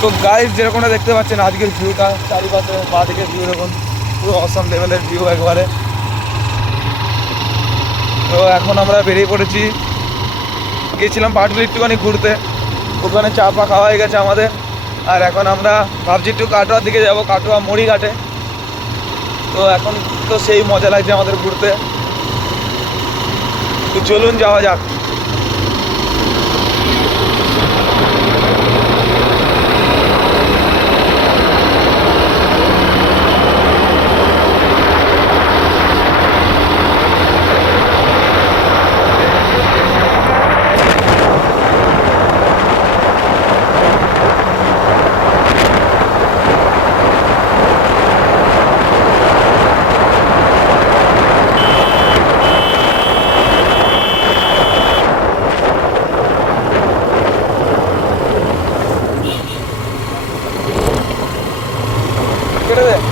তো গাইস যেরকমটা দেখতে পাচ্ছেন আজকের ভিউটা, চারিপাশে বাঁ দিকের ভিউ দেখুন, পুরো অসম লেভেলের ভিউ একবারে। তো এখন আমরা বেরিয়ে পড়েছি, গিয়েছিলাম পাটুলি একটুখানি ঘুরতে, ওখানে চা পা খাওয়া হয়ে গেছে আমাদের। আর এখন আমরা ভাবছি একটু কাটোয়ার দিকে যাব, কাটোয়া মরিঘাটে। তো এখন তো সেই মজা লাগছে আমাদের ঘুরতে, তো চলুন যাওয়া যাক। কেটে দে।